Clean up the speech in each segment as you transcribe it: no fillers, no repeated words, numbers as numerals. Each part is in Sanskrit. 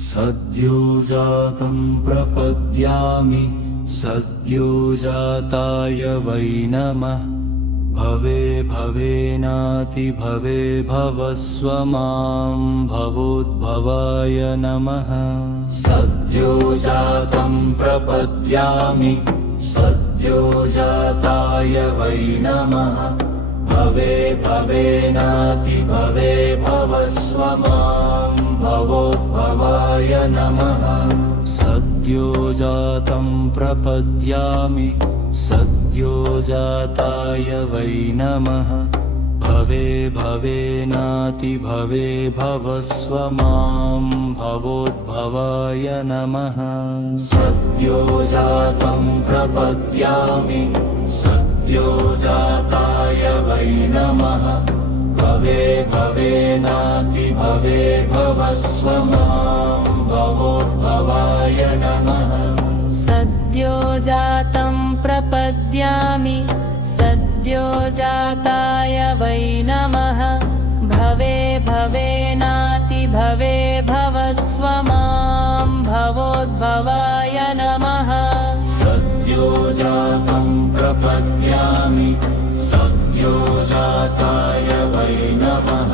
सद्योजातं प्रपद्यामि सद्योजाताय वै नमः। भवे भवेनातिभवे भवस्व मां भवोद्भवाय नमः। सद्योजातं प्रपद्यामि सद्योजाताय वै नमः। भवे भवेनातिभवे भवस्व मां भवोद्भवाय नमः। सद्योजातं प्रपद्यामि सद्योजाताय वै नमः। भवे भवेनातिभवे भवस्व मां भवोद्भवाय नमः। सद्योजातं प्रपद्यामि सद्योजाताय वै नमः। भवे भवेनातिभवे भवस्व मां भवोद्भवाय नमः। सद्योजातं प्रपद्यामि सद्योजाताय वै नमः। भवे भवेनातिभवे भवस्व मां भवोद्भवाय नमः। सद्योजातं प्रपद्यामि सद्योजाताय वै नमः।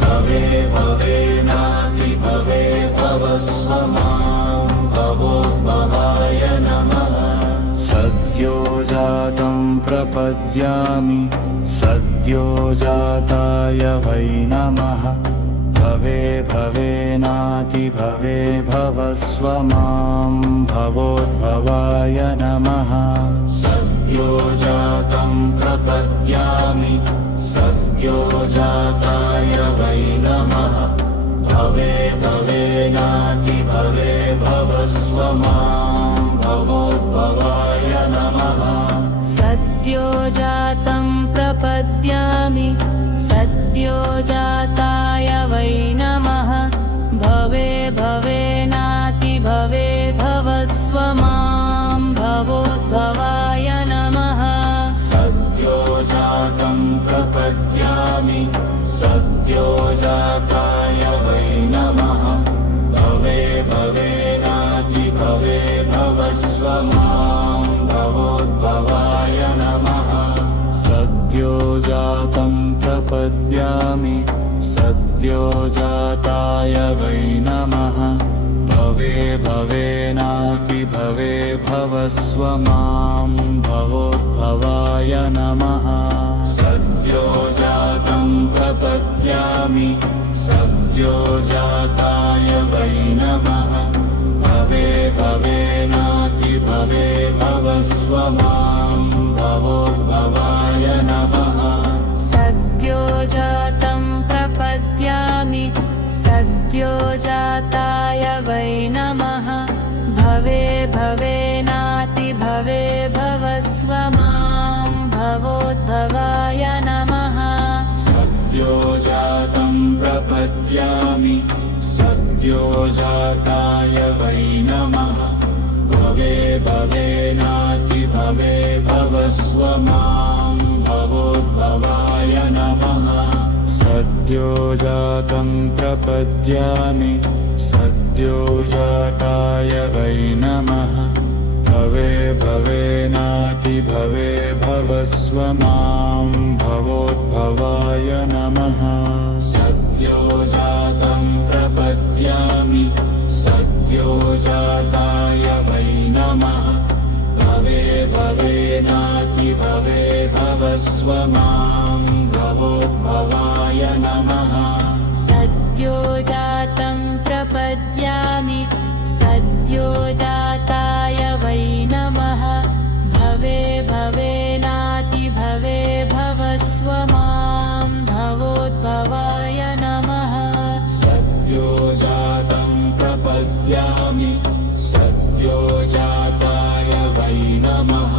भवे भवेनातिभवे भवस्व मां भवोद्भवाय नमः। सद्योजातं प्रपद्यामि सद्योजाताय वै नमः। भवे भवेनातिभवे भवस्व मां भवोद्भवाय नमः। सद्योजातं प्रपद्यामि सद्योजाताय वै नमः। भवे भवेनातिभवे भवस्व मां भवोद्भवाय नमः। सद्योजातं प्रपद्यामि सद्योजाताय वै नमः। भवे भवेनातिभवे भवस्व मां भवोद्भवाय नमः। सद्योजातं प्रपद्यामि सद्योजाताय वै नमः। भवे भवेनातिभवे भवस्व मां भवोद्भवाय नमः। सद्योजातं प्रपद्यामि सद्योजाताय वै नमः। भवे भवेनातिभवे भवस्व मां भवोद्भवाय नमः। सद्योजातं प्रपद्यामि सद्योजाताय वै नमः। भवे भवेनातिभवे भवस्व मां भवोद्भवाय नमः। सद्योजातं प्रपद्यामि सद्योजाताय वै नमः। भवे भवेनातिभवे भवस्व मां भवोद्भवाय नमः। सद्योजातं प्रपद्यामि सद्योजाताय वै नमः। भवे भवेनातिभवे भवस्व मां भवोद्भवाय नमः। सद्योजातं प्रपद्यामि सद्योजाताय वै नमः। भवे भवेनातिभवे भवस्व मां भवोद्भवाय नमः। सद्योजातं प्रपद्यामि सद्योजाताय वै नमः। भवे भवेनातिभवे भवस्व मां भवोद्भवाय नमः। सद्योजातं प्रपद्यामि सद्योजाताय वै नमः। भवे भवेनातिभवे भवस्व मां भवोद्भवाय नमः। सद्योजातं प्रपद्यामि सद्योजाताय वै नमः।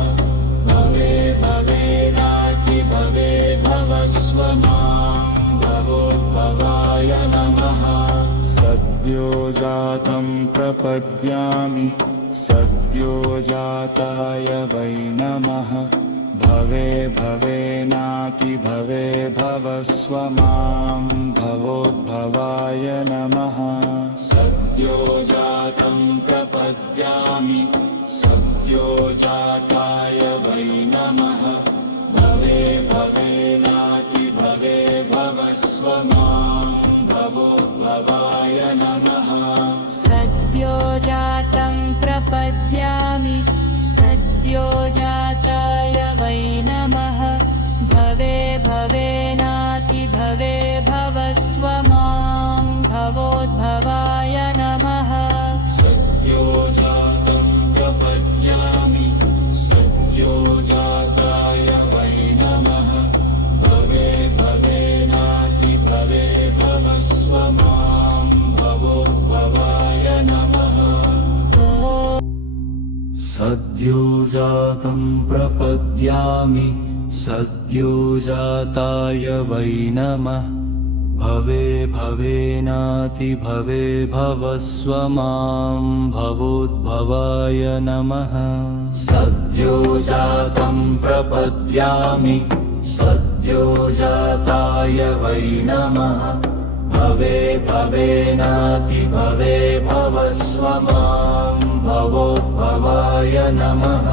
भवे भवेनातिभवे भवस्व मां भवोद्भवाय नमः। सद्योजातं प्रपद्यामि सद्योजाताय वै नमः। भवे भवेनातिभवे भवस्व मां भवोद्भवाय नमः सद्यो जातं प्रपद्यामि सद्यो जाताय वै नमः भवे भवेनातिभवे भवस्व मां भवोद्भवाय नमः सद्यो जातं प्रपद्यामि सद्यो जाताय वै नमः भवे भवेनातिभवे भवस्व मां भवोद्भवाय नमः सद्यो जातं प्रपद्यामि सद्यो जाताय वै नमः भवे भवेनातिभवे भवस्व मां भवोद्भवाय नमः सद्यो जातं प्रपद्यामि सद्यो जाताय वै नमः भवे भवेनातिभवे भवस्व मां भवोद्भवाय नमः सद्यो जातं प्रपद्यामि सद्यो जाताय वै नमः भवे भवेनातिभवे भवस्व मां भवोद्भवाय नमः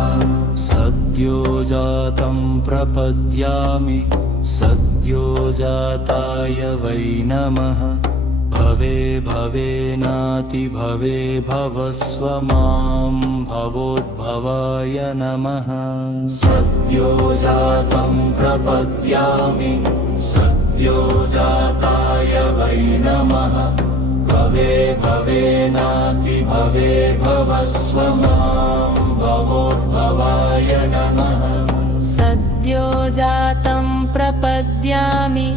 सद्यो जातं प्रपद्यामि सद्यो जाताय वै नमः भवे भवेनातिभवे भवस्व मां भवोद्भवाय नमः सद्यो जातं प्रपद्यामि सद्यो जाताय वै नमः भवे भवेनातिभवे भवस्व मां भवोद्भवाय नमः सद्यो जातं प्रपद्यामि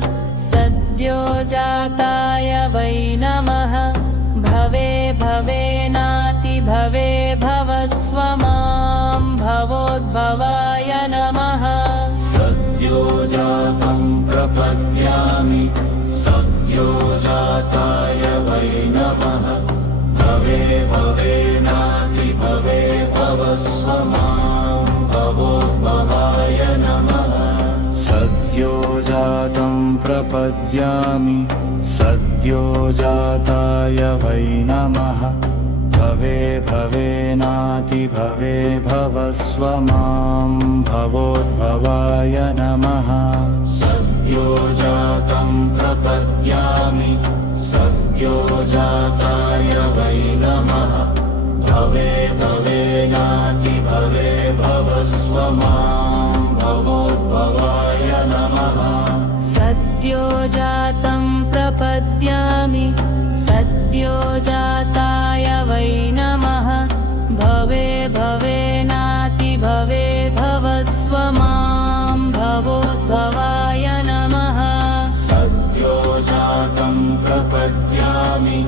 सद्यो जाताय वै नमः भवे भवेनातिभवे भवस्व मां भवोद्भवाय नमः सद्यो जातं प्रपद्यामि सद्यो जाताय वै नमः भवे भवेनातिभवे भवस्व मां भवोद्भवाय नमः सद्यो जातं प्रपद्यामि सद्यो जाताय वै नमः भवे भवेनातिभवे भवस्व मां भवोद्भवाय नमः सद्यो जातं प्रपद्यामि सद्यो जाताय वै नमः भवे भवेनातिभवे भवस्व मां भवोद्भवाय नमः सद्यो जातं प्रपद्यामि सद्यो जाताय वै नमः भवे भवेनातिभवे भवस्व मां भवोद्भवाय नमः सद्यो जातं प्रपद्यामि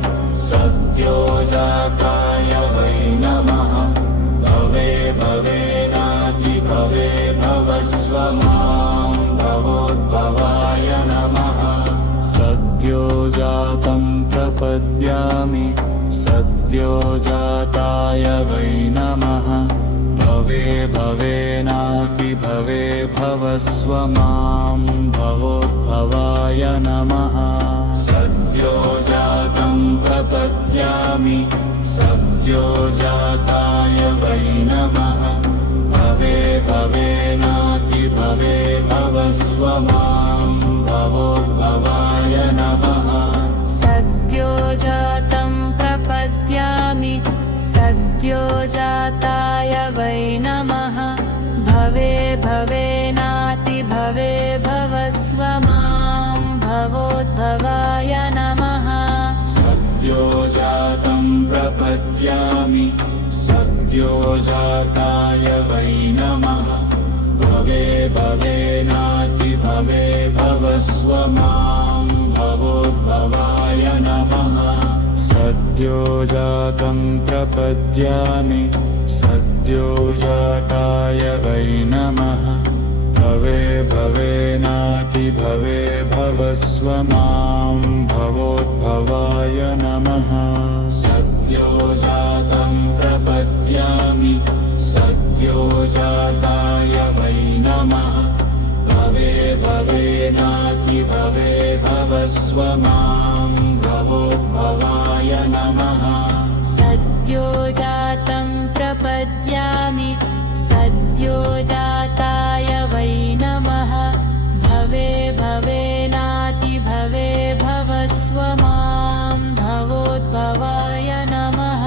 सद्यो जाताय वै नमः भवे भवेनातिभवे भवस्व मां भवोद्भवाय नमः सद्यो जातं प्रपद्यामि सद्यो जाताय वै नमः भवे भवेनातिभवे भवस्व मां भवोद्भवाय नमः सद्यो जातं प्रपद्यामि सद्यो जाताय वै नमः भवे भवेनातिभवे भवस्व मां भवोद्भवाय नमः सद्यो जातं प्रपद्यामि सद्यो जाताय वै नमः भवे भवेनातिभवे भवस्व मां भवोद्भवाय नमः सद्यो जातं प्रपद्यामि सद्यो जाताय वै नमः भवे भवेनातिभवे भवस्व मां भवोद्भवाय नमः सद्यो जातं प्रपद्यामि सद्यो जाताय वै नमः भवे भवेनातिभवे भवस्व मां भवोद्भवाय नमः सद्यो जातं प्रपद्यामि सद्यो जाताय वै नमः भवे भवस्व मां भवोद्भवाय नमः सद्यो जातं प्रपद्यामि सद्यो जाताय वै नमः भवे भवेनातिभवे भवस्व मां भवोद्भवाय नमः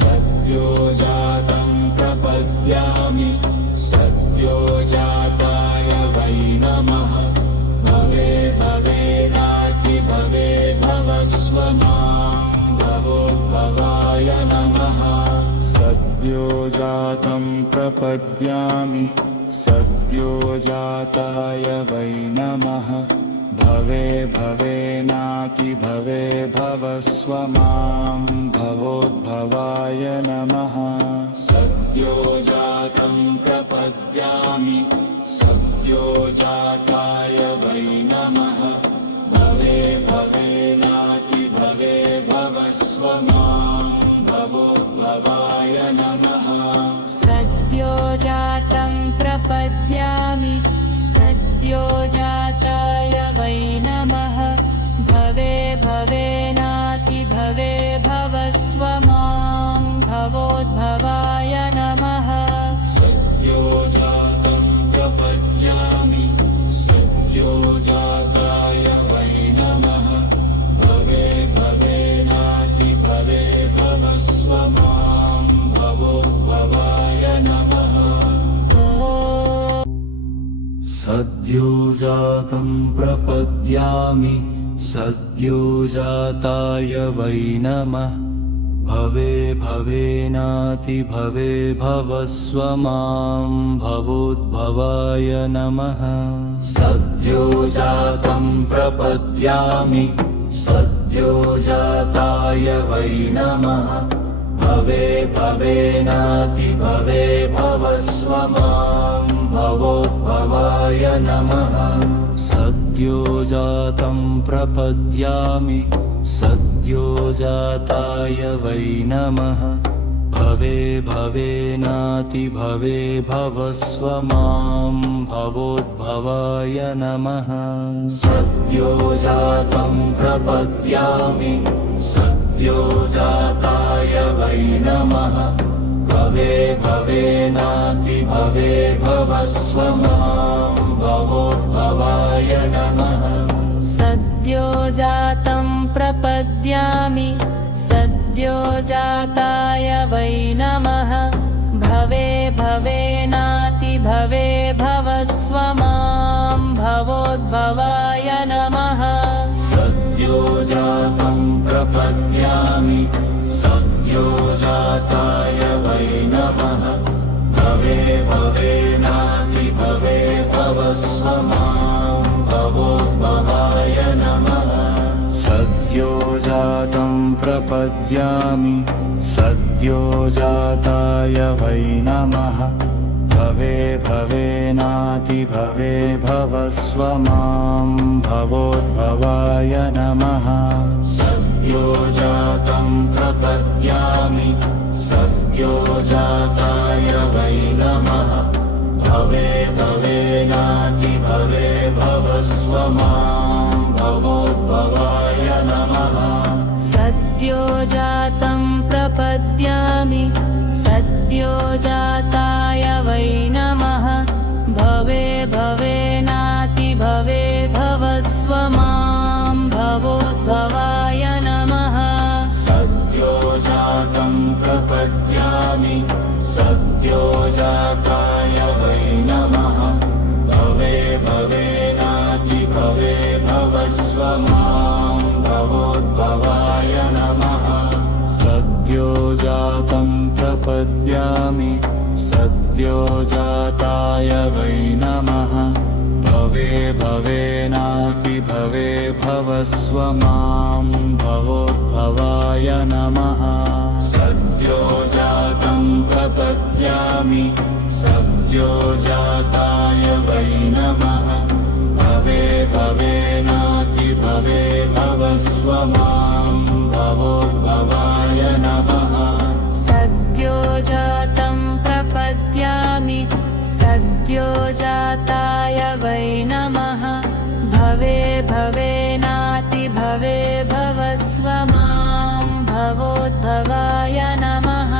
सद्यो जातं प्रपद्यामि सद्यो जाताय वै नमः भवे भवेनातिभवे भवस्व मां भवोद्भवाय नमः सद्यो जातं प्रपद्यामि सद्यो जाताय वै नमः भवे भवेनातिभवे भवस्व मां भवोद्भवाय नमः सद्यो जातं प्रपद्यामि सद्यो जाताय वै नमः भवे भवेनातिभवे भवस्व मां भवोद्भवाय नमः सद्यो जातं प्रपद्यामि सद्यो जाताय वै नमः भवे भवेनातिभवे भवस्व मां भवोद्भवाय नमः सद्यो जातं प्रपद्यामि सद्यो जाताय वै नमः भवे भवेनातिभवे भवस्व मां भवोद्भवाय नमः सद्यो जातं प्रपद्यामि सद्यो जाताय वै नमः भवे भवेनातिभवे भवस्व मां भवोद्भवाय नमः सद्यो जातं प्रपद्यामि सद्यो जाताय वै नमः भवे भवेनातिभवे भवस्व मां भवोद्भवाय नमः सद्यो जातं प्रपद्यामि सद्यो जाताय वै नमः भवे भवेनातिभवे भवस्व मां भवोद्भवाय नमः सद्यो जातं प्रपद्यामि सद्यो जाताय वै नमः भवे भवेनातिभवे भवस्व मां भवोद्भवाय नमः सद्यो जातं प्रपद्यामि सद्यो जाताय वै नमः भवे भवेनातिभवे भवस्व मां भवोद्भवाय नमः सद्यो जातं प्रपद्यामि सद्यो जाताय वै नमः भवे भवेनातिभवे भवस्व मां भवोद्भवाय नमः सद्यो जातं प्रपद्यामि सद्यो जाताय वै नमः भवे भवेनातिभवे भवस्व मां भवोद्भवाय नमः सद्यो जातं प्रपद्यामि सद्यो जाताय वै नमः भवे भवेनातिभवे भवस्व मां भवोद्भवाय नमः सद्यो जातं प्रपद्यामि सद्यो जाताय वै नमः भवे भवेनातिभवे भवस्व मां भवोद्भवाय नमः सद्यो जातं प्रपद्यामि सद्यो जाताय वै नमः भवे भवेनातिभवे भवस्व मां भवोद्भवाय नमः सद्यो जातं प्रपद्यामि सद्यो जाताय वै नमः भवे भवेनातिभवे भवस्व मां भवोद्भवाय नमः सद्यो जातं प्रपद्यामि सद्यो जाताय वै नमः भवे भवेनातिभवे भवस्व मां भवोद्भवाय नमः सद्यो जातं प्रपद्यामि सद्यो जाताय वै नमः भवे भवस्व मां भवोद्भवाय नमः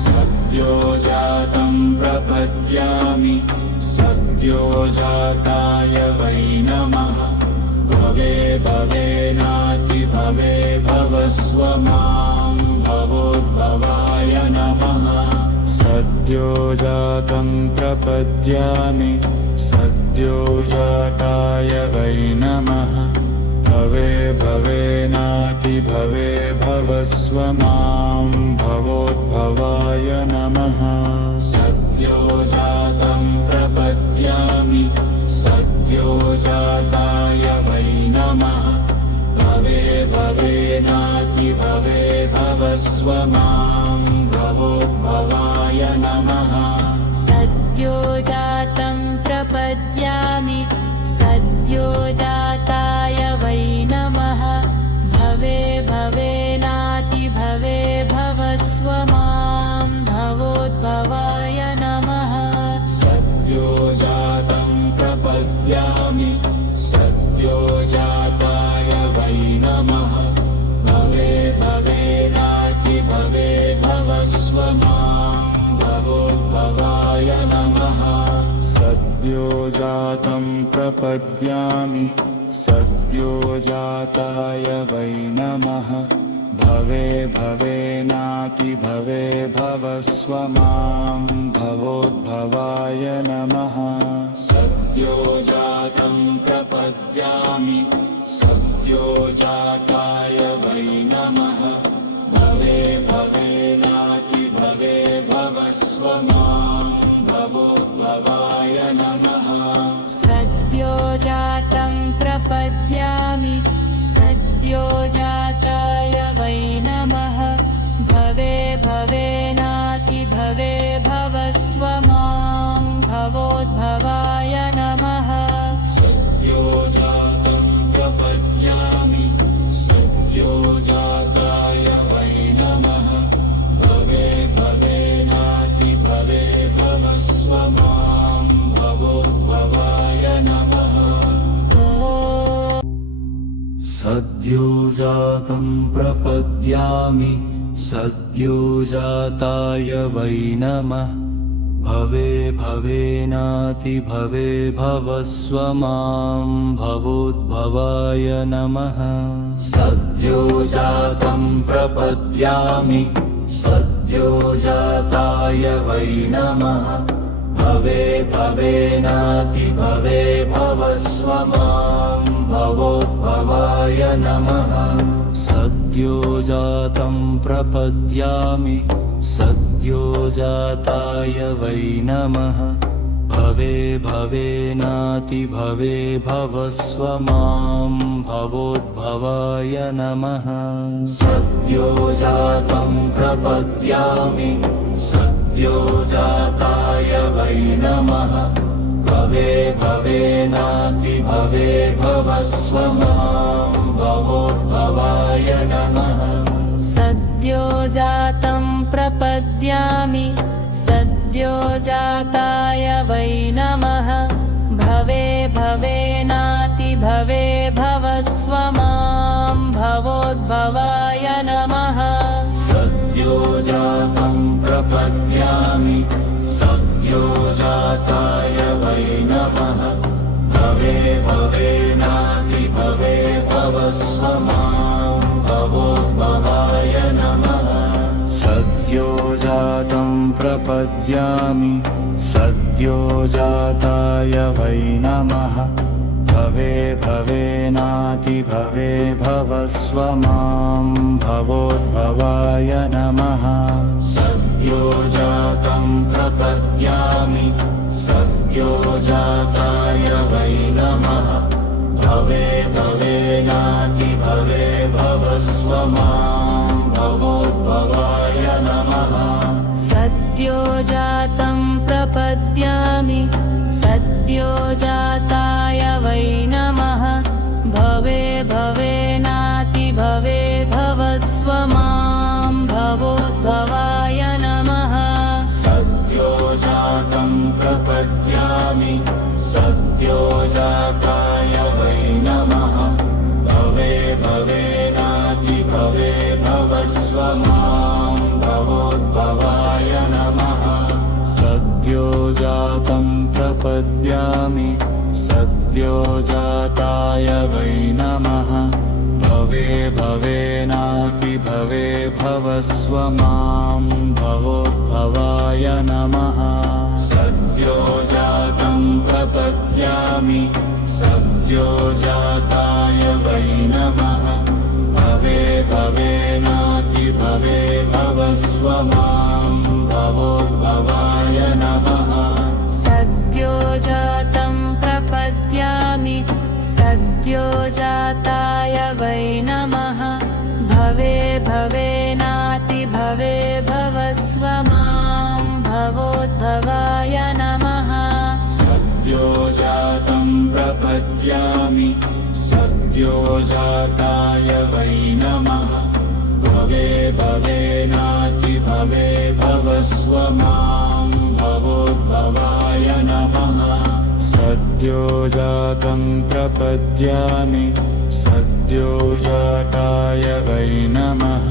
सद्यो जातं प्रपद्यामि सद्यो जाताय वै नमः भवे भवेनाति भवे भवस्व मां भवोद्भवाय नमः सद्यो जातं प्रपद्यामि सद्यो जाताय वै नमः भवे भवेनाति भवे भवस्व मां भवोद्भवाय नमः सद्यो जातं प्रपद्यामि सद्यो जाताय वै नमः भवे भवेनाति भवे भवस्व मां भवोद्भवाय नमः सद्यो जातं प्रपद्यामि सद्यो जाताय वै नमः भवे भवेनाति भवे भवस्व मां भवोद्भवाय नमः सद्यो जातं प्रपद्यामि सद्यो जाताय वै नमः भवे भवेनाति भवे भवस्व मां भवोद्भवाय नमः सद्यो जातं प्रपद्यामि सद्यो जाताय वै नमः भवे भवेनाति भवे भवस्व मां भवोद्भवाय नमः सद्यो जातं प्रपद्यामि सद्यो जाताय वै नमः भवे भवेनाति भवे भवस्व मां भवोद्भवाय नमः सद्यो जातं प्रपद्यामि सद्यो जाताय वै नमः भवे भवेनाति भवे भवस्व मां भवोद्भवाय नमः सद्यो जातं प्रपद्यामि सद्यो जाताय वै नमः भवे भवेनाति भवे भवस्व मां भवोद्भवाय नमः सद्यो जातं प्रपद्यामि सद्यो जाताय वै नमः भवे भवेनाति भवे भवस्व मां भवोद्भवाय नमः सद्यो जातं प्रपद्यामि सद्यो जाताय वै नमः भवे भवेनाति भवे भवस्व मां भवोद्भवाय नमः सद्यो जातं प्रपद्यामि सद्यो जाताय वै नमः भवे भवेनाति भवे भवस्व मां भवोद्भवाय नमः सद्यो जातं प्रपद्यामि सद्यो जाताय वै नमः भवे भवेनाति भवे भवस्व मां भवोद्भवाय नमः सद्यो जातं प्रपद्यामि सद्यो जाताय वै नमः भवे भवेनाति भवे भवस्व मां भवोद्भवाय नमः सद्यो जातं प्रपद्यामि सद्यो जाताय वै नमः भवे भवेनाति भवे भवस्व मां भवोद्भवाय नमः सद्यो जातं प्रपद्यामि सद्यो जाताय वै नमः भवे भवेनाति भवे भवस्व मां भवोद्भवाय नमः सद्यो जातं प्रपद्यामि सद्यो जाताय वै नमः भवे भवेनाति भवे भवस्व मां भवोद्भवाय नमः सद्यो जातं प्रपद्यामि सद्यो जाताय वै नमः भवे भवेनाति भवे भवस्व मां भवोद्भवाय नमः सद्यो जातं प्रपद्यामि सद्यो जाताय वै नमः भवे भवे सद्योजाताय वै नमः भवे भवेनातिभवे भवस्व मां भवोद्भवाय नमः सद्योजातं प्रपद्यामि सद्योजाताय वै नमः भवे भवेनातिभवे भवस्व मां भवोद्भवाय नमः सद्योजातं प्रपद्यामि सद्योजाताय वै नमः भवे भवेनातिभवे भवस्व मां भवोद्भवाय नमः सद्योजातं प्रपद्यामि सद्योजाताय वै नमः भवे भवेनातिभवे भवस्व मां भवोद्भवाय नमः सद्योजातं प्रपद्यामि सद्योजाताय वै नमः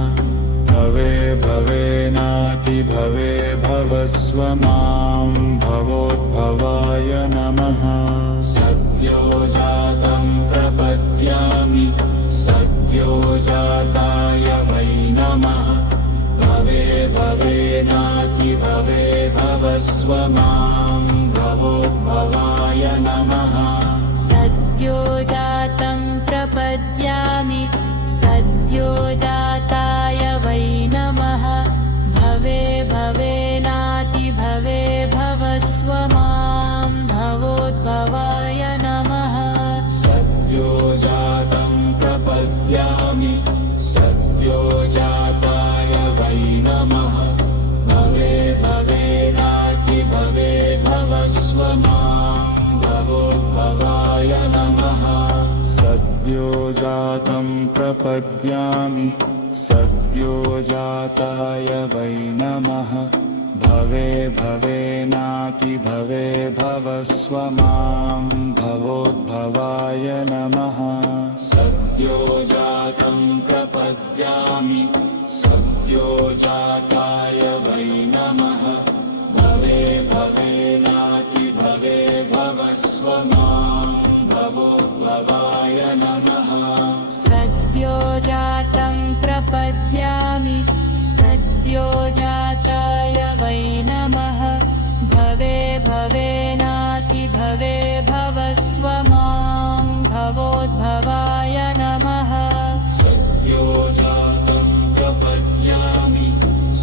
भवे भवेनातिभवे भवस्व मां भवोद्भवाय नमः सद्योजातं प्रपद्यामि सद्योजाताय वै नमः भवे भवेनातिभवे भवस्व मां भवोद्भवाय नमः सद्योजातं प्रपद्यामि सद्योजाताय वै नमः भवे भवेनातिभवे भवस्व मां भवोद्भवाय नमः सद्योजातं प्रपद्यामि सद्योजाताय वै नमः भवे भवेनातिभवे भवस्व मां भवोद्भवाय नमः सद्योजातं प्रपद्यामि सद्योजाताय वै नमः भवे भवेनातिभवे भवस्व मां भवोद्भवाय नमः सद्योजातं प्रपद्यामि सद्योजाताय वै नमः भवे भवेनातिभवे भवस्व मां भवोद्भवाय नमः सद्योजातं प्रपद्यामि सद्योजाताय वै नमः भवे भवेनातिभवे भवस्व मां भवोद्भवाय नमः सद्योजातं प्रपद्यामि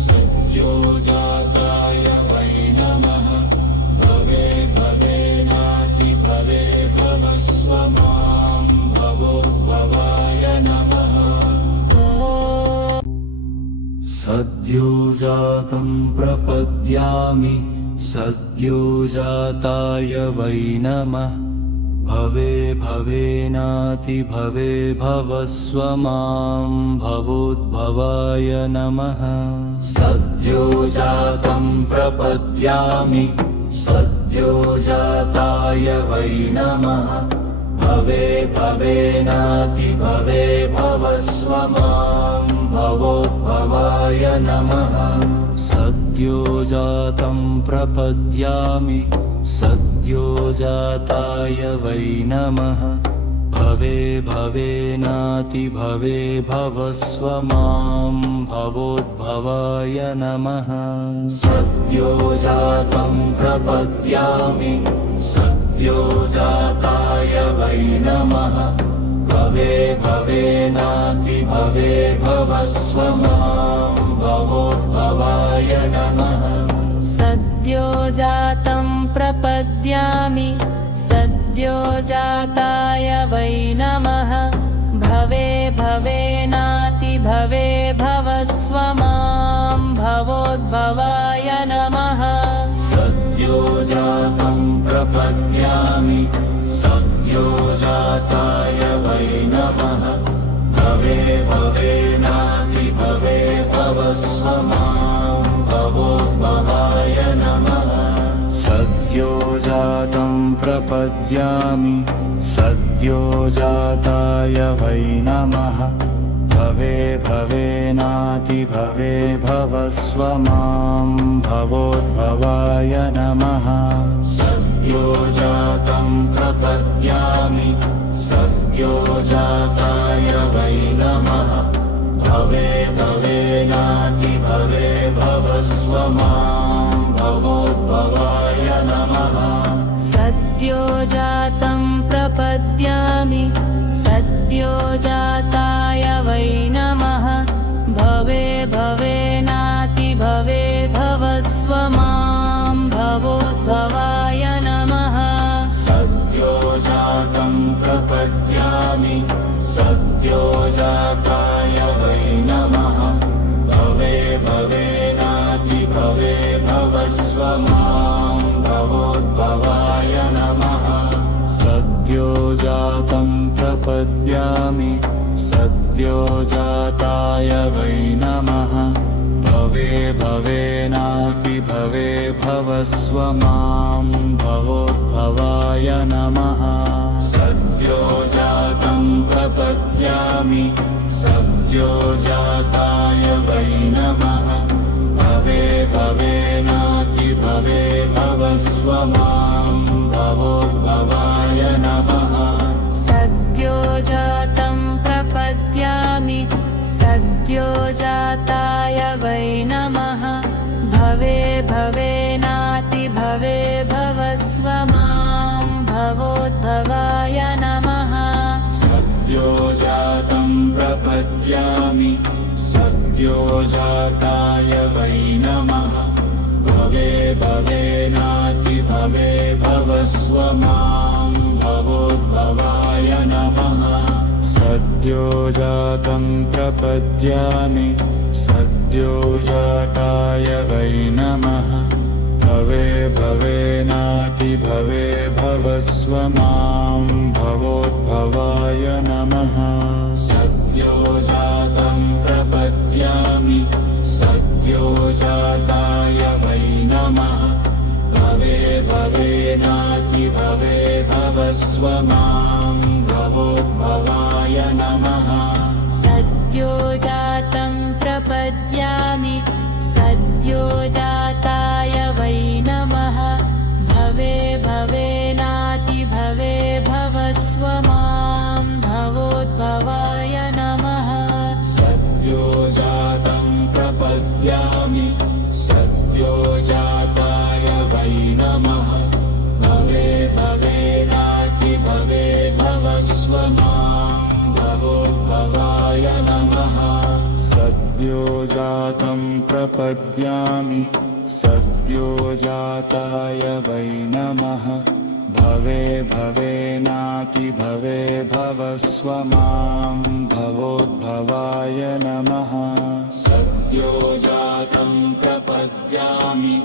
सद्योजाताय वै नमः भवे भवेनातिभवे भवस्व मां भवोद्भवाय नमः सद्योजातं प्रपद्यामि सद्योजाताय वै नमः भवे भवेनातिभवे भवस्व मां भवोद्भवाय नमः सद्योजातं प्रपद्यामि सद्योजाताय वै नमः भवे भवेनातिभवे भवस्व मां भवोद्भवाय नमः सद्योजातं प्रपद्यामि सद्योजाताय वै नमः भवे भवेनातिभवे भवस्व मां भवोद्भवाय नमः सद्योजातं प्रपद्यामि सद्योजाताय वै नमः भवे भवेनातिभवे भवस्व मां भवोद्भवाय नमः सद्योजातं प्रपद्यामि सद्योजाताय वै नमः भवे भवेनातिभवे भवस्व मां भवोद्भवाय नमः सद्योजातं प्रपद्यामि सद्योजाताय वै नमः भवे भवेनातिभवे भवस्व मां भवोद्भवाय नमः सद्योजातं प्रपद्यामि सद्योजाताय वै नमः भवे भवेनातिभवे भवस्व मां भवोद्भवाय नमः सद्योजातं प्रपद्यामि सद्योजाताय वै नमः भवे भवेनातिभवे भवस्व मां भवोद्भवाय नमः सद्योजातं प्रपद्यामि सद्योजाताय वै नमः भवे भवेनातिभवे भवस्व मां भवोद्भवाय नमः सद्योजातं प्रपद्यामि सद्योजाताय वै नमः भवे भवेनातिभवे भवस्व मां भवोद्भवाय नमः सद्योजातं प्रपद्यामि सद्योजाताय वै नमः भवे भवेनातिभवे भवस्व मां भवोद्भवाय नमः सद्योजातं प्रपद्यामि सद्योजाताय वै नमः भवे भवेनातिभवे भवस्व मां भवोद्भवाय नमः सद्योजातं प्रपद्यामि सद्योजाताय वै नमः भवे भवेनातिभवे भवस्व मां भवोद्भवाय नमः सद्योजातं प्रपद्यामि सद्योजाताय वै नमः भवे भवेनातिभवे भवस्व मां भवोद्भवाय नमः सद्योजातं प्रपद्यामि सद्योजाताय वै नमः भवे भवेनातिभवे भवस्व मां भवोद्भवाय नमः सद्योजातं प्रपद्यामि सद्योजाताय वै नमः भवे भवेनातिभवे भवस्व मां भवोद्भवाय नमः सद्योजातं प्रपद्यामि सद्योजाताय वै नमः भवे भवेनातिभवे भवस्व मां भवोद्भवाय नमः सद्योजातं प्रपद्यामि सद्योजाताय वै नमः भवे भवेनातिभवे भवस्व मां भवोद्भवाय नमः सद्योजातं प्रपद्यामि सद्योजाताय वै नमः भवे भवेनातिभवे भवस्व मां भवोद्भवाय नमः सद्योजातं प्रपद्यामि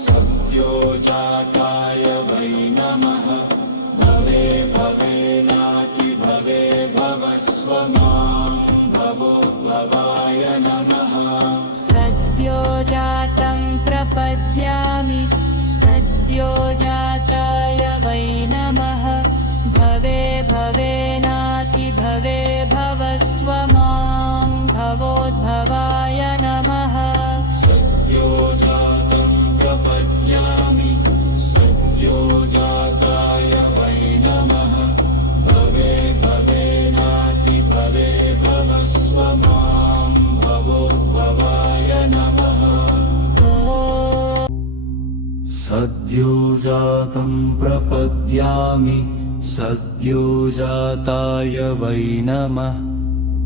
सद्योजाताय वै नमः भवे भवेनातिभवे भवस्व मां भवोद्भवाय नमः सद्योजातं प्रपद्यामि सद्योजाताय वै नमः भवे भवेनातिभवे भवस्व मां भवोद्भवाय नमः सद्योजातं प्रपद्यामि सद्योजाताय वै नमः भवे भवेनातिभवे भवस्व मां भवोद्भवाय नमः सद्योजातं प्रपद्यामि सद्योजाताय वै नमः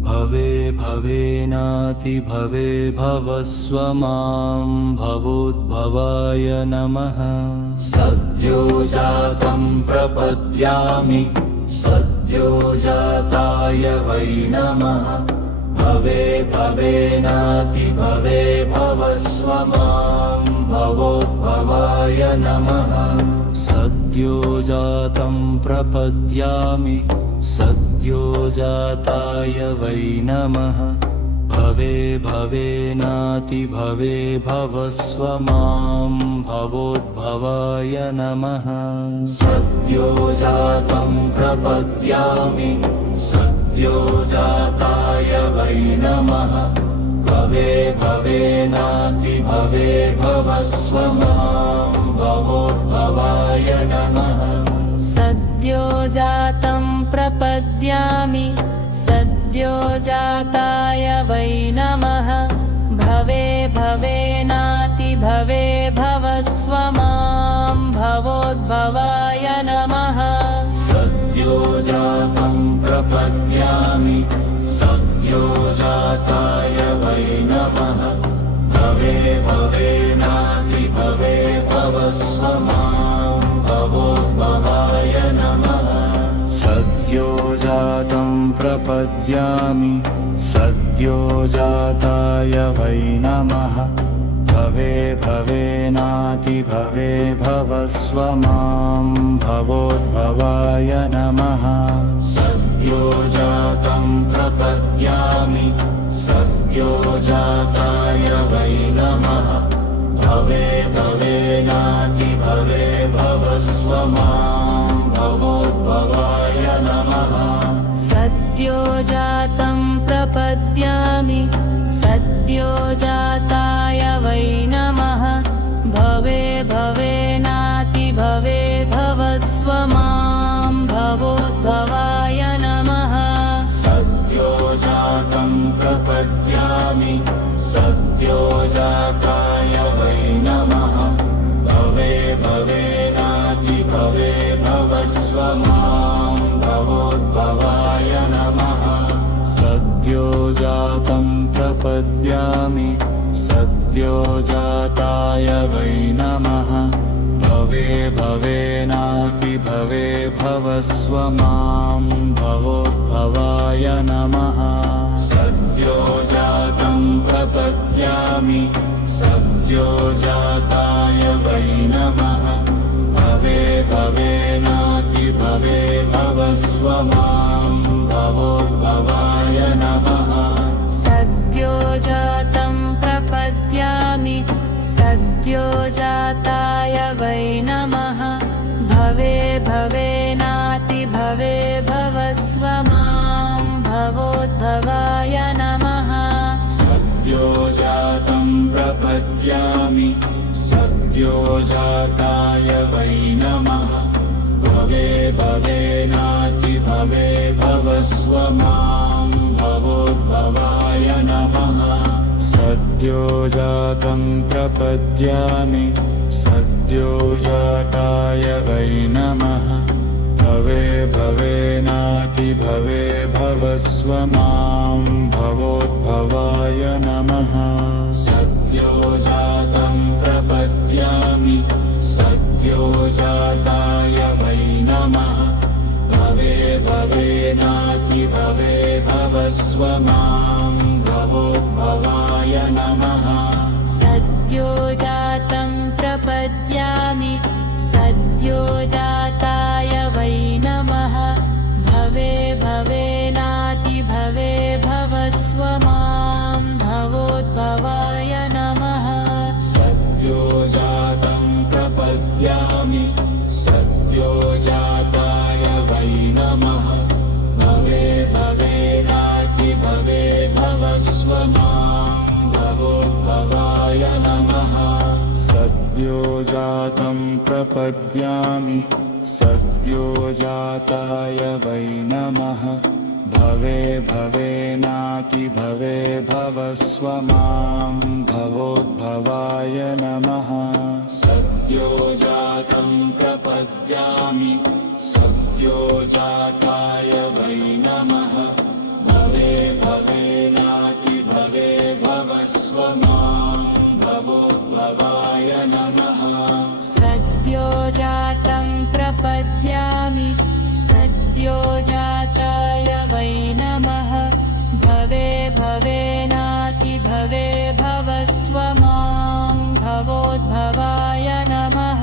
भवे भवेनातिभवे भवस्व मां भवोद्भवाय नमः सद्योजातं प्रपद्यामि सद्योजाताय वै नमः भवे भवेनातिभवे भवस्व मां भवोद्भवाय नमः सद्योजातं प्रपद्यामि सद्योजाताय वै नमः भवे भवेनातिभवे भवस्व मां भवोद्भवाय नमः सद्योजातं प्रपद्यामि सद्योजाताय वै नमः भवे भवेनातिभवे भवस्व मां भवोद्भवाय नमः सद्योजातं प्रपद्यामि सद्यो जाताय वै नमः भवे भवेनातिभवे भवस्व मां भवोद्भवाय नमः सद्यो जातं प्रपद्यामि सद्यो जाताय वै नमः भवे भवेनातिभवे भवस्व मां भवोद्भवाय नमः सद्यो जातं प्रपद्यामि सद्यो जाताय वै नमः भवे भवेनातिभवे भवस्व मां भवोद्भवाय नमः सद्यो जातं प्रपद्यामि सद्यो जाताय वै नमः भवे भवेनातिभवे भवस्व मां भवोद्भवाय नमः सद्यो जातं प्रपद्यामि सद्यो जाताय वै नमः भवे भवेनातिभवे भवस्व मां भवोद्भवाय नमः सद्यो जातं प्रपद्यामि सद्यो जाताय वै नमः भवे भवेनातिभवे भवस्व मां भवोद्भवाय नमः सद्यो जातं प्रपद्यामि सद्यो जाताय वै नमः भवे भवेनातिभवे भवस्व मां भवोद्भवाय नमः सद्यो जातं प्रपद्यामि सद्यो जाताय वै नमः भवे भवेनातिभवे भवस्व मां भवोद्भवाय नमः सद्यो जातं प्रपद्यामि सद्यो जाताय वै नमः भवे भवेनातिभवे भवस्व मां भवोद्भवाय नमः सद्यो जातं प्रपद्यामि सद्यो जाताय वै नमः भवे भवेनातिभवे भवस्व मां भवोद्भवाय नमः सद्यो जातं प्रपद्यामि सद्यो जाताय वै नमः भवे भवेनातिभवे भवस्व मां भवोद्भवाय नमः सद्यो जातं प्रपद्यामि सद्यो जाताय वै नमः भवे भवेनातिभवे भवस्व मां भवोद्भवाय नमः सद्यो जातं प्रपद्यामि सद्यो जाताय वै नमः भवे भवेनातिभवे भवस्व मां भवोद्भवाय नमः सद्यो जातं प्रपद्यामि सद्यो जाताय वै नमः भवे भवेनातिभवे भवस्व मां भवोद्भवाय नमः सद्यो जातं प्रपद्यामि सद्यो जाताय वै नमः भवे भवेनातिभवे भवस्व मां भवोद्भवाय नमः सद्यो जातं प्रपद्यामि सद्यो जाताय वै नमः भवे भवेनातिभवे भवस्व मां भवोद्भवाय नमः सद्यो जातं प्रपद्यामि सद्यो जाताय वै नमः भवे भवेनातिभवे भवस्व मां भवोद्भवाय नमः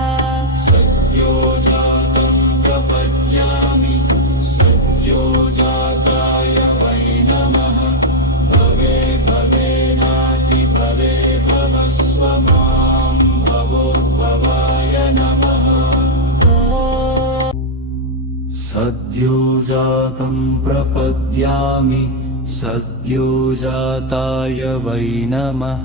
सद्यो जातं प्रपद्यामि सद्यो जाताय वै नमः भवे भवेनातिभवे भवस्व मां भवोद्भवाय नमः सद्यो जातं प्रपद्यामि सद्यो जाताय वै नमः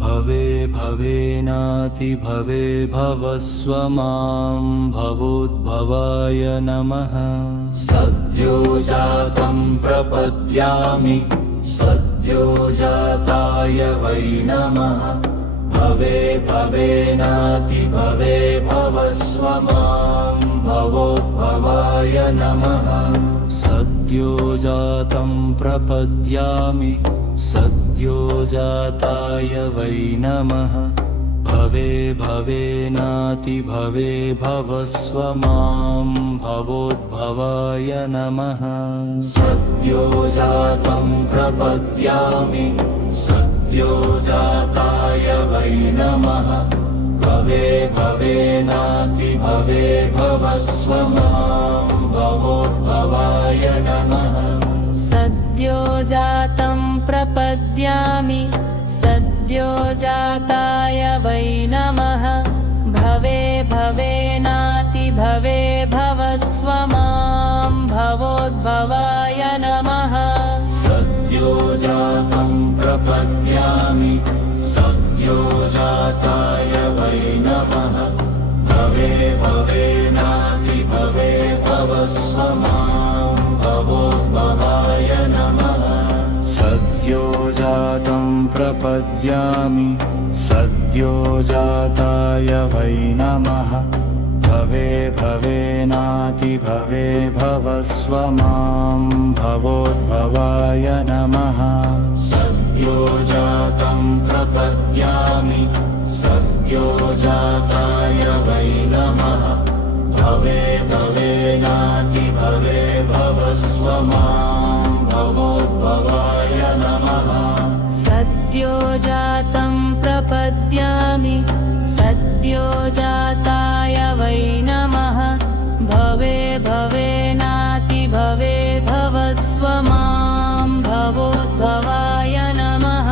भवे भवेनातिभवे भवस्व मां भवोद्भवाय नमः सद्यो जातं प्रपद्यामि सद्यो जाताय वै नमः भवे भवेनातिभवे भवस्व मां भवोद्भवाय नमः सद्यो जातं प्रपद्यामि सद्यो जाताय वै नमः भवे भवेनातिभवे भवस्व मां भवोद्भवाय नमः सद्यो जातं प्रपद्यामि सद्यो जाताय वै नमः भवे भवेनातिभवे भवस्व मां भवोद्भवाय नमः सद्यो जातं प्रपद्यामि सद्यो जाताय वै नमः भवे भवेनातिभवे भवस्व मां भवोद्भवाय नमः सद्यो जातं प्रपद्यामि सद्यो जाताय वै नमः भवे भवेनातिभवे भवस्व मां भवोद्भवाय नमः सद्यो जातं प्रपद्यामि सद्यो जाताय वै नमः भवे भवेनातिभवे भवस्व मां भवोद्भवाय नमः सद्यो जातं प्रपद्यामि सद्यो जाताय वै नमः भवे भवेनातिभवे भवस्व मां भवोद्भवाय नमः सद्यो जातं प्रपद्यामि सद्यो जाताय वै नमः भवे भवेनातिभवे भवस्व मां भवोद्भवाय नमः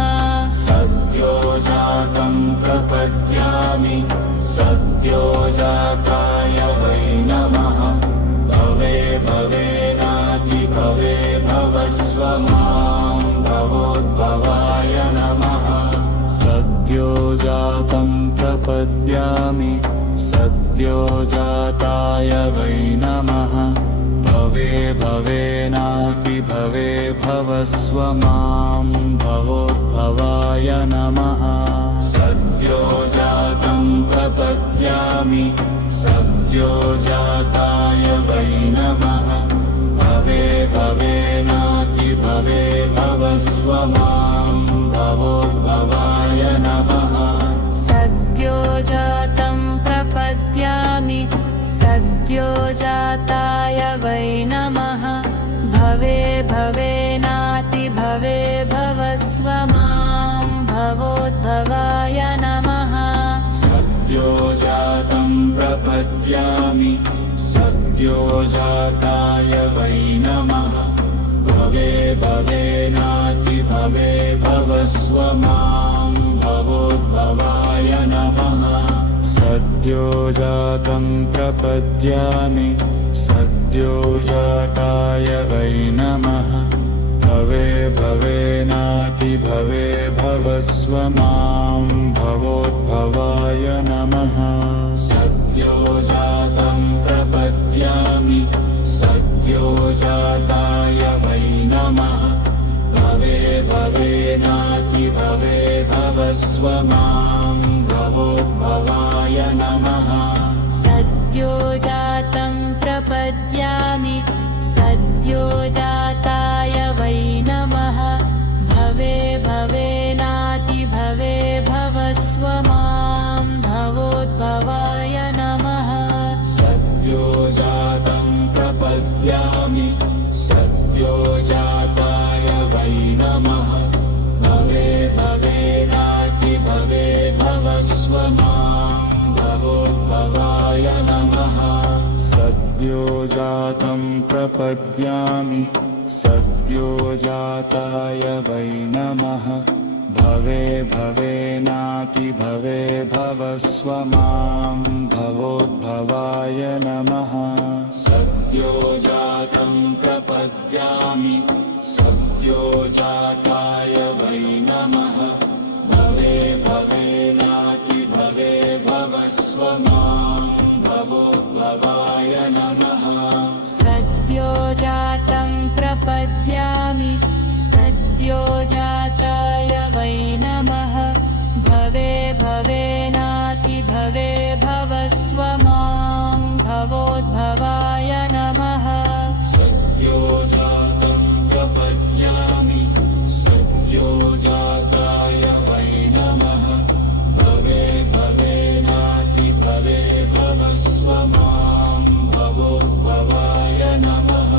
सद्यो जातं प्रपद्यामि सद्यो जाताय वै नमः भवे भवेनातिभवे भवस्व मां भवोद्भवाय नमः सद्यो जातं प्रपद्यामि सद्यो जाताय वै नमः भवे भवेनातिभवे भवस्व मां भवोद्भवाय नमः सद्यो जातं प्रपद्यामि सद्यो जाताय वै नमः भवे भवेनातिभवे भवस्व मां भवोद्भवाय नमः सद्यो जातं प्रपद्यामि सद्यो जाताय वै नमः भवे भवेनातिभवे भवस्व मां भवोद्भवाय नमः सद्यो जातं प्रपद्यामि सद्यो जाताय वै नमः भवे भवेनातिभवे भवस्व मां भवोद्भवाय नमः सद्यो जातं प्रपद्यामि सद्यो जाताय वै नमः भवे भवेनातिभवे भवस्व मां भवोद्भवाय नमः सद्यो जातं प्रपद्यामि सद्यो जाताय वै नमः भवे भवेनातिभवे भवस्व मां भवोद्भवाय नमः सद्यो जातं प्रपद्यामि सद्यो जाताय वै नमः भवे भवेनातिभवे भवस्व मां भवोद्भवाय नमः सद्यो जातं प्रपद्यामि सद्यो जाताय वै नमः भवे भवेनातिभवे भवस्व मां भवोद्भवाय नमः सद्यो जातं प्रपद्यामि सद्यो जाताय वै नमः भवे भवेनातिभवे भवस्व मां भवोद्भवाय नमः सद्यो जातं प्रपद्यामि सद्यो जाताय वै नमः भवे मां भवोद्भवाय नमः सद्यो जातं प्रपद्यामि सद्यो जाताय वै नमः भवे भवेनातिभवे भवस्व मां भवोद्भवाय नमः सद्यो जातं प्रपद्यामि सद्यो जाताय वै नमः भवे भवेनातिभवे भवस्व मां भवोद्भवाय नमः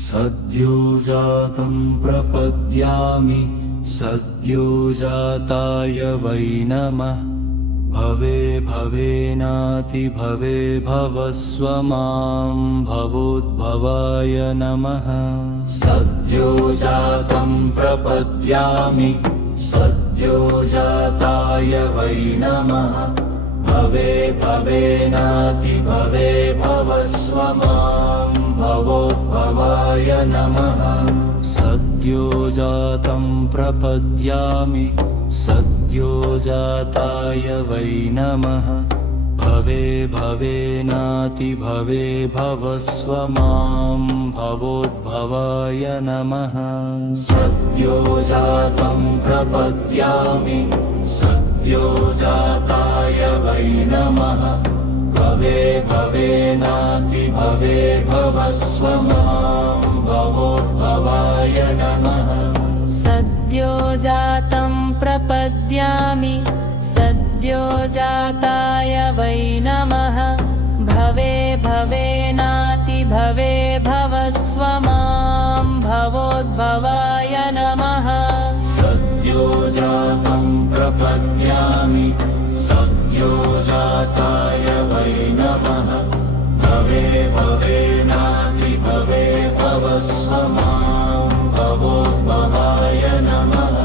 सद्यो जातं प्रपद्यामि सद्यो जाताय वै नमः भवे भवेनातिभवे भवस्व मां भवोद्भवाय नमः सद्यो जातं प्रपद्यामि सद्यो जाताय वै नमः भवे भवेनातिभवे भवस्व मां भवोद्भवाय नमः सद्यो जातं प्रपद्यामि सद्यो जाताय वै नमः भवे भवेनातिभवे भवस्व मां भवोद्भवाय नमः सद्यो जातं प्रपद्यामि सद्यो जाताय वै नमः भवे भवेनातिभवे भवस्व मां भवोद्भवाय नमः सद्यो जातं प्रपद्यामि सद्यो जाताय वै नमः भवे भवेनातिभवे भवस्व मां भवोद्भवाय नमः सद्यो जातं प्रपद्यामि सद्यो जाताय वै नमः भवे भवेनातिभवे भवस्व मां भवोद्भवाय नमः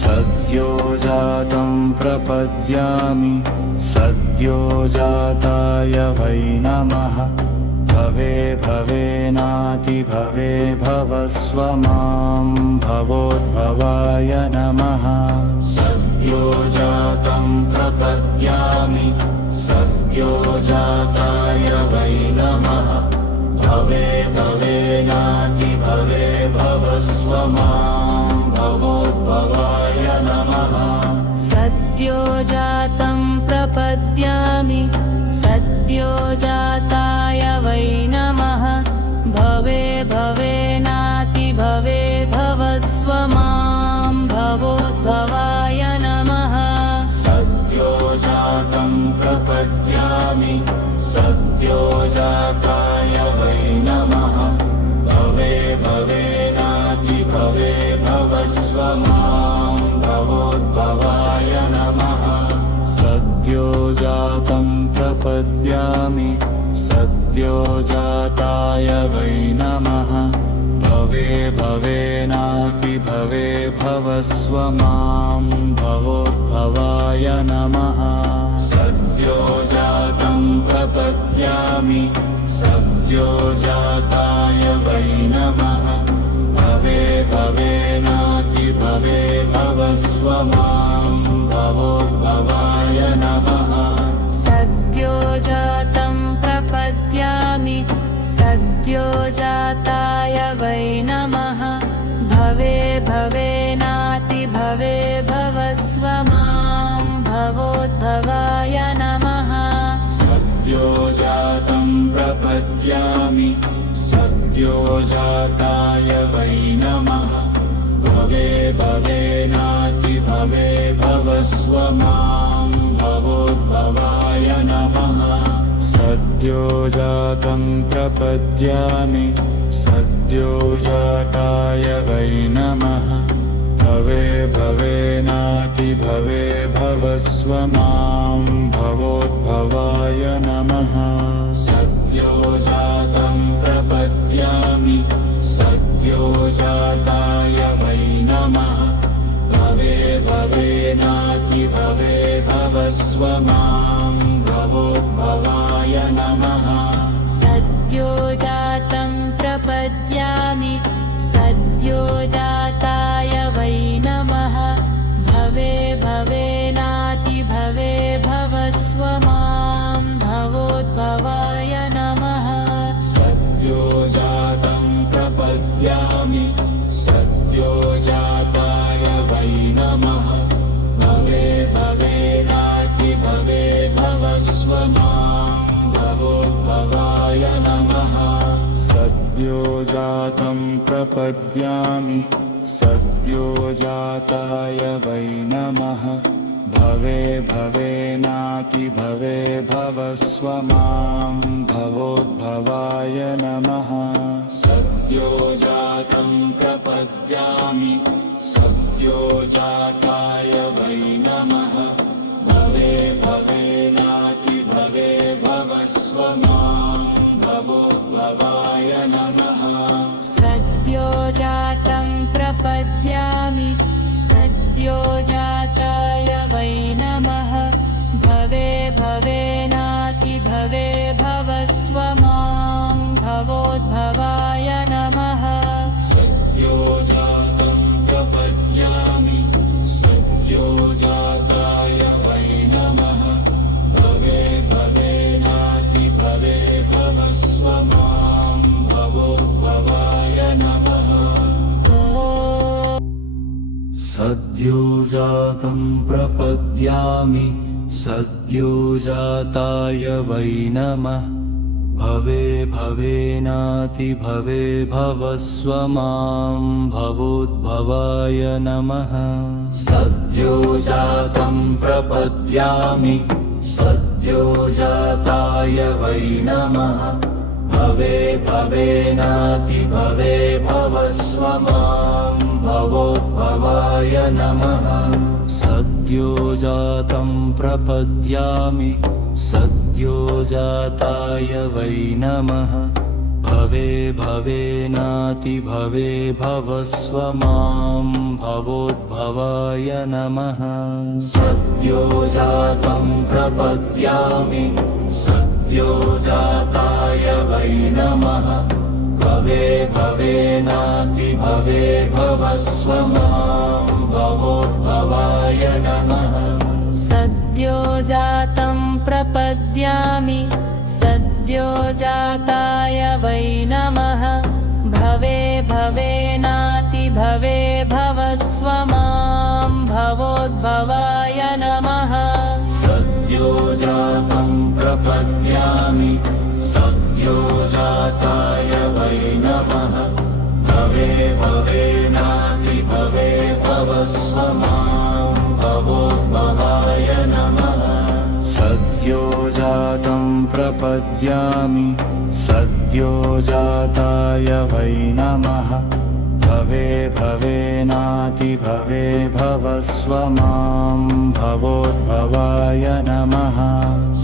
सद्यो जातं प्रपद्यामि सद्यो जाताय वै नमः भवे भवेनातिभवे भवस्व मां भवोद्भवाय नमः सद्यो जातं प्रपद्यामि सद्यो जाताय वै नमः भवे भवेनातिभवे भवस्व मां भवोद्भवाय नमः सद्यो जातं प्रपद्यामि सद्यो जाताय वै नमः भवे भवेनातिभवे भवस्व मां भवोद्भवाय नमः सद्यो जातं प्रपद्यामि सद्यो जाताय वै नमः भवे भवेनातिभवे भवस्व मां भवोद्भवाय नमः सद्यो जातं प्रपद्यामि सद्यो जाताय वै नमः भवे भवेनातिभवे भवस्व मां भवोद्भवाय नमः सद्यो जातं प्रपद्यामि सद्यो जाताय वै नमः भवे भवेनातिभवे भवस्व मां भवोद्भवाय नमः सद्यो जातं प्रपद्यामि सद्यो जाताय वै नमः भवे भवेनातिभवे भवस्व मां भवोद्भवाय नमः सद्यो जातं प्रपद्यामि सद्यो जाताय वै नमः भवे भवेनातिभवे भवस्व मां भवोद्भवाय नमः सद्यो जातं प्रपद्यामि सद्यो जाताय वै नमः भवे भवेनातिभवे भवस्व मां भवोद्भवाय नमः सद्यो जातं प्रपद्यामि सद्यो जाताय वै नमः भवे भवेनातिभवे भवस्व मां भवोद्भवाय नमः सद्यो जातं प्रपद्यामि सद्यो जाताय वै नमः भवे भवेनातिभवे सद्यो जातं प्रपद्यामि सद्यो जाताय वै नमः भवे भवेनाति भवे भवस्व मां भवोद्भवाय नमः सद्यो जातं प्रपद्यामि सद्यो जाताय वै नमः भवे भवेनाति भवे भवस्व मां भवोद्भवाय नमः सद्यो जातं प्रपद्यामि सद्यो जाताय वै नमः भवे भवेनाति भवे भवस्व मां भवोद्भवाय नमः सद्यो जातं प्रपद्यामि सद्यो जाताय वै नमः भवे भवेनाति भवे भवस्व मां भवोद्भवाय नमः सद्यो जातं प्रपद्यामि सद्यो जाताय वै नमः भवे भवेनाति भवे भवस्व मां भवोद्भवाय नमः सद्यो जातं प्रपद्यामि सद्यो जाताय वै नमः भवे भवेनाति भवे भवस्व मां भवोद्भवाय नमः सद्यो जातं प्रपद्यामि सद्यो जाताय वै नमः भवे भवेनाति भवे भवस्व मां भवोद्भवाय नमः सद्यो जातं प्रपद्यामि सद्यो जाताय वै नमः भवे भवेनाति भवे भवस्व मां भवोद्भवाय नमः सद्यो जातं प्रपद्यामि सद्यो जाताय वै नमः भवे भवेनाति भवे भवस्व मां भवोद्भवाय नमः सद्यो जातं प्रपद्यामि सद्यो जाताय वै नमः भवे भवेनाति भवे भवस्व मां भवोद्भवाय नमः सद्यो जातं प्रपद्यामि सद्यो जाताय वै नमः भवे भवेनाति भवे भवस्व मां भवोद्भवाय नमः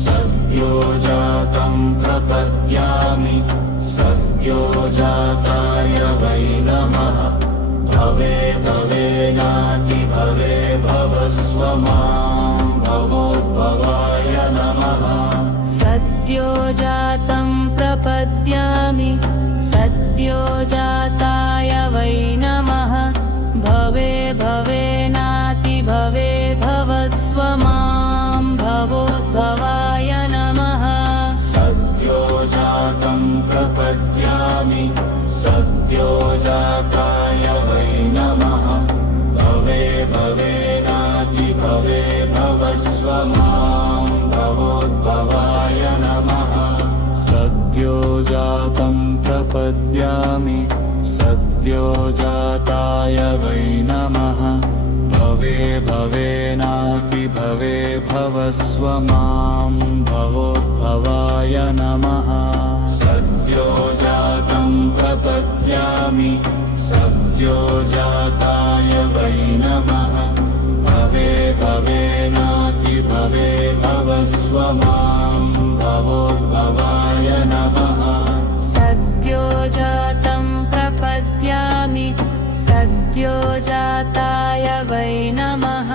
सद्यो जातं प्रपद्यामि सद्यो जाताय वै नमः भवे भवेनाति भवे भवस्व मां भवोद्भवाय नमः सद्यो जातं प्रपद्यामि सद्यो जाताय वै नमः भवे भवेनाति भवे भवस्व मां भवोद्भवाय नमः सद्यो जातं प्रपद्यामि सद्यो जाताय वै नमः भवे भवेनाति भवे भवस्व मां भवोद्भवाय नमः सद्यो जातं प्रपद्यामि सद्यो जाताय वै नमः भवे भवेनाति भवे भवस्व मां भवोद्भवाय नमः सद्यो जातं प्रपद्यामि सद्यो जाताय वै नमः भवे भवेनाति भवे भवस्व मां भवोद्भवाय नमः सद्यो जातं प्रपद्यामि सद्यो जाताय वै नमः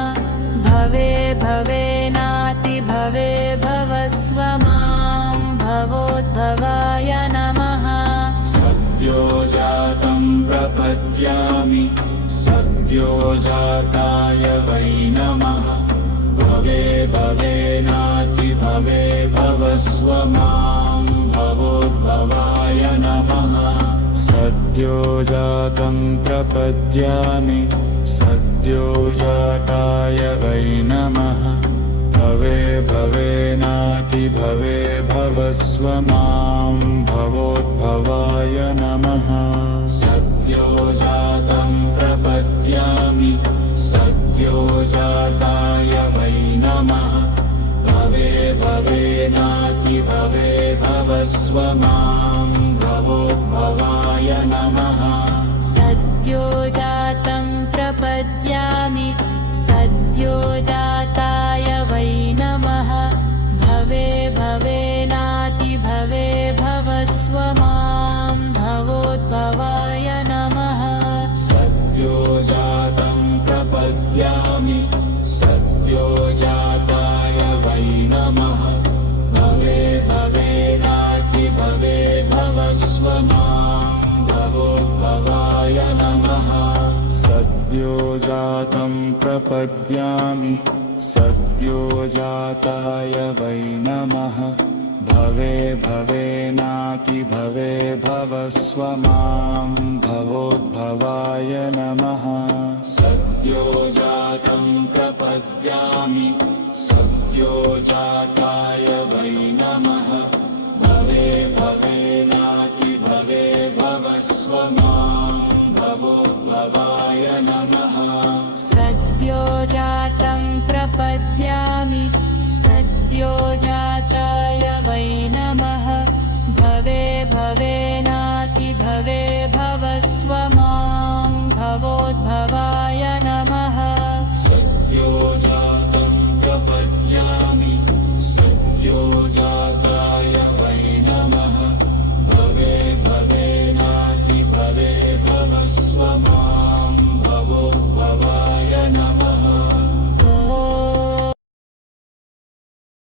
भवे भवेनाति भवे भवस्व मां भवोद्भवाय नमः सद्यो जातं प्रपद्यामि सद्यो जाताय वै नमः भवे भवेनाति भवे भवस्व मां भवोद्भवाय नमः सद्यो जातं प्रपद्यामि सद्यो जाताय वै नमः भवे भवेनाति भवे भवस्व मां भवोद्भवाय नमः सद्योजाताय वै नमः भवे भवेनाति भवे भवस्व मां भवोद्भवाय नमः सद्योजातं प्रपद्यामि सद्योजाताय वै नमः भवे भवेनाति भवे भवस्व मां भवोद्भवाय नमः सद्योजातं प्रपद्यामि सद्योजाताय वै नमः भवे भवेनाति भवे भवस्व मां भवोद्भवाय नमः सद्योजातं प्रपद्यामि सद्योजाताय वै नमः भवे भवेनाति भवे भवस्व मां भवोद्भवाय नमः सद्योजातं प्रपद्यामि सद्योजाताय वै नमः भवे भवेनाति भवे भवस्व मां भवोद्भवाय नमः सद्योजातं प्रपद्यामि सद्योजाताय वै नमः भवे भवेनाति भवे भवस्व मां भवोद्भवाय